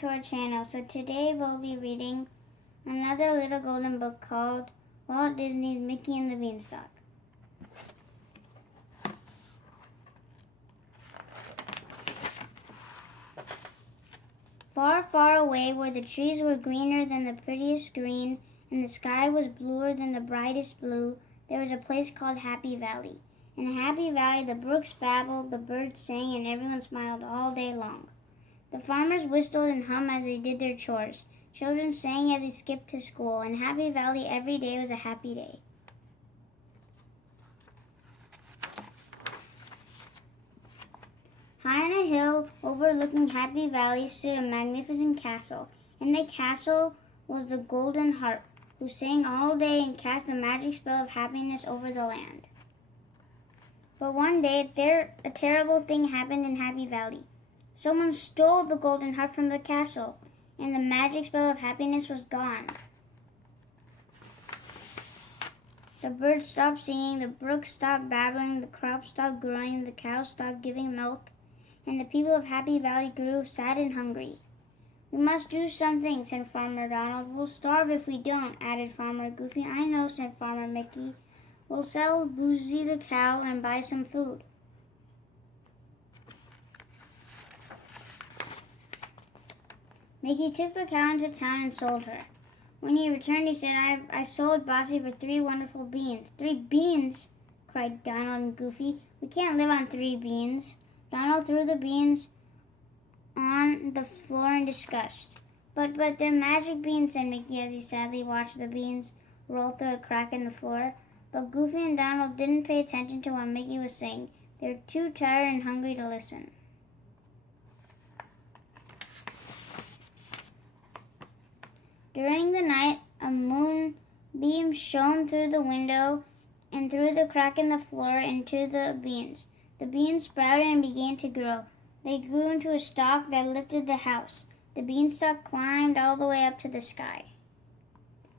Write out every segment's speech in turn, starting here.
to our channel. So today we'll be reading another little golden book called Walt Disney's Mickey and the Beanstalk. Far, far away, where the trees were greener than the prettiest green and the sky was bluer than the brightest blue, there was a place called Happy Valley. In Happy Valley, the brooks babbled, the birds sang, and everyone smiled all day long. The farmers whistled and hummed as they did their chores. Children sang as they skipped to school. In Happy Valley, every day was a happy day. High on a hill overlooking Happy Valley stood a magnificent castle. In the castle was the golden harp, who sang all day and cast a magic spell of happiness over the land. But one day, a terrible thing happened in Happy Valley. Someone stole the golden harp from the castle, and the magic spell of happiness was gone. The birds stopped singing, the brooks stopped babbling, the crops stopped growing, the cows stopped giving milk, and the people of Happy Valley grew sad and hungry. "We must do something," said Farmer Donald. "We'll starve if we don't," added Farmer Goofy. "I know," said Farmer Mickey. "We'll sell Boozy the cow and buy some food." Mickey took the cow into town and sold her. When he returned, he said, I sold Bossy for 3 wonderful beans." "3 beans?" cried Donald and Goofy. "We can't live on 3 beans." Donald threw the beans on the floor in disgust. But they're magic beans," said Mickey as he sadly watched the beans roll through a crack in the floor. But Goofy and Donald didn't pay attention to what Mickey was saying. They were too tired and hungry to listen. During the night, a moonbeam shone through the window and through the crack in the floor into the beans. The beans sprouted and began to grow. They grew into a stalk that lifted the house. The beanstalk climbed all the way up to the sky.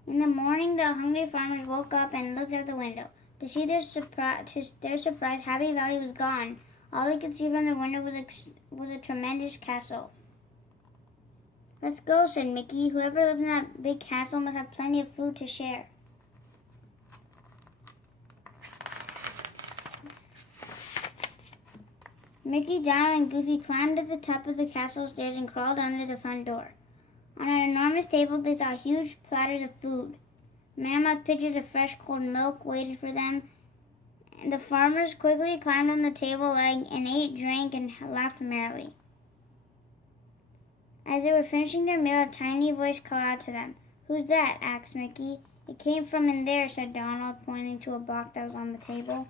In the morning, the hungry farmers woke up and looked out the window. To their surprise, Happy Valley was gone. All they could see from the window was a tremendous castle. "Let's go," said Mickey. "Whoever lives in that big castle must have plenty of food to share." Mickey, Donald, and Goofy climbed to the top of the castle stairs and crawled under the front door. On an enormous table, they saw huge platters of food. Mammoth pitchers of fresh cold milk waited for them. And the farmers quickly climbed on the table and ate, drank, and laughed merrily. As they were finishing their meal, a tiny voice called out to them. "Who's that?" asked Mickey. "It came from in there," said Donald, pointing to a box that was on the table.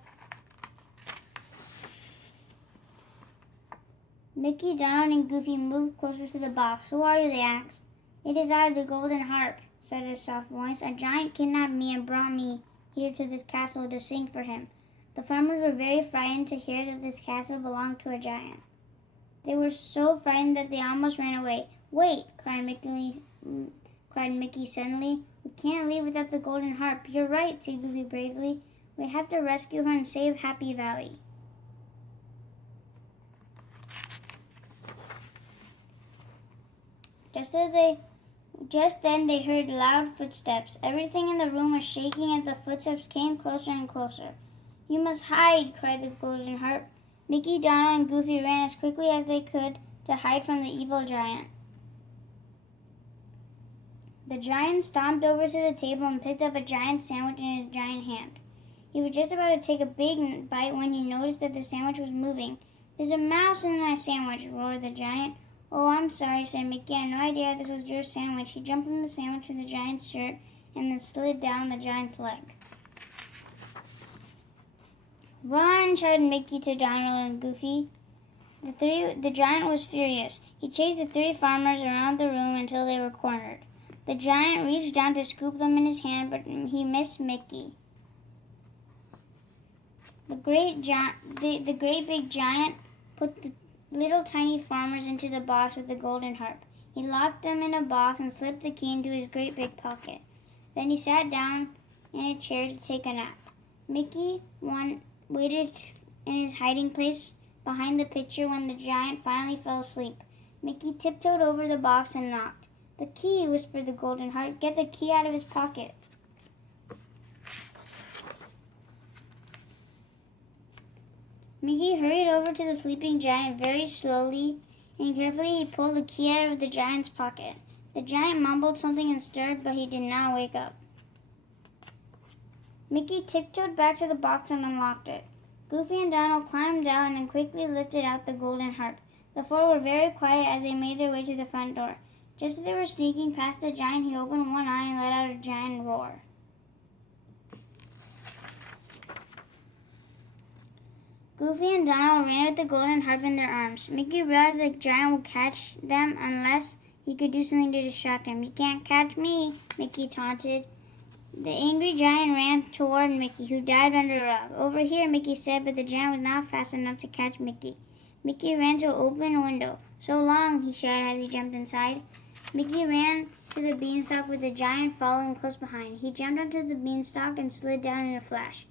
Mickey, Donald, and Goofy moved closer to the box. "Who are you?" they asked. "It is I, the golden harp," said a soft voice. "A giant kidnapped me and brought me here to this castle to sing for him." The farmers were very frightened to hear that this castle belonged to a giant. They were so frightened that they almost ran away. "Wait!" cried Mickey suddenly. "We can't leave without the golden harp." "You're right," said Goofy bravely. "We have to rescue her and save Happy Valley." Just then they heard loud footsteps. Everything in the room was shaking as the footsteps came closer and closer. "You must hide!" cried the golden harp. Mickey, Donald, and Goofy ran as quickly as they could to hide from the evil giant. The giant stomped over to the table and picked up a giant sandwich in his giant hand. He was just about to take a big bite when he noticed that the sandwich was moving. "There's a mouse in my sandwich," roared the giant. "Oh, I'm sorry," said Mickey. "I had no idea this was your sandwich." He jumped from the sandwich to the giant's shirt and then slid down the giant's leg. "Run!" shouted Mickey to Donald and Goofy. The giant was furious. He chased the 3 farmers around the room until they were cornered. The giant reached down to scoop them in his hand, but he missed Mickey. The great big giant put the little tiny farmers into the box with the golden harp. He locked them in a box and slipped the key into his great big pocket. Then he sat down in a chair to take a nap. Mickey waited in his hiding place behind the picture when the giant finally fell asleep. Mickey tiptoed over the box and knocked. "The key," whispered the Golden Heart. "Get the key out of his pocket." Mickey hurried over to the sleeping giant very slowly and carefully. He pulled the key out of the giant's pocket. The giant mumbled something and stirred, but he did not wake up. Mickey tiptoed back to the box and unlocked it. Goofy and Donald climbed out and then quickly lifted out the golden harp. The four were very quiet as they made their way to the front door. Just as they were sneaking past the giant, he opened one eye and let out a giant roar. Goofy and Donald ran with the golden harp in their arms. Mickey realized the giant would catch them unless he could do something to distract him. "You can't catch me," Mickey taunted. The angry giant ran toward Mickey, who dived under a rug. "Over here," Mickey said, but the giant was not fast enough to catch Mickey. Mickey ran to an open window. "So long," he shouted as he jumped inside. Mickey ran to the beanstalk with the giant following close behind. He jumped onto the beanstalk and slid down in a flash.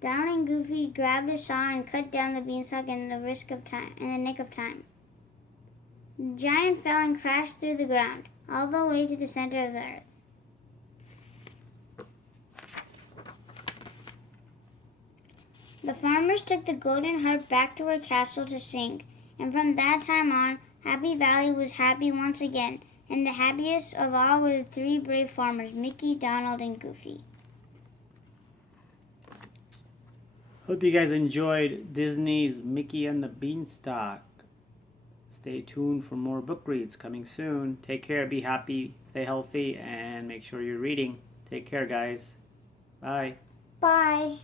Donald and Goofy grabbed a saw and cut down the beanstalk in the nick of time. The giant fell and crashed through the ground, all the way to the center of the earth. The farmers took the golden harp back to her castle to sing, and from that time on, Happy Valley was happy once again, and the happiest of all were the three brave farmers, Mickey, Donald, and Goofy. Hope you guys enjoyed Disney's Mickey and the Beanstalk. Stay tuned for more book reads coming soon. Take care, be happy, stay healthy, and make sure you're reading. Take care, guys. Bye. Bye.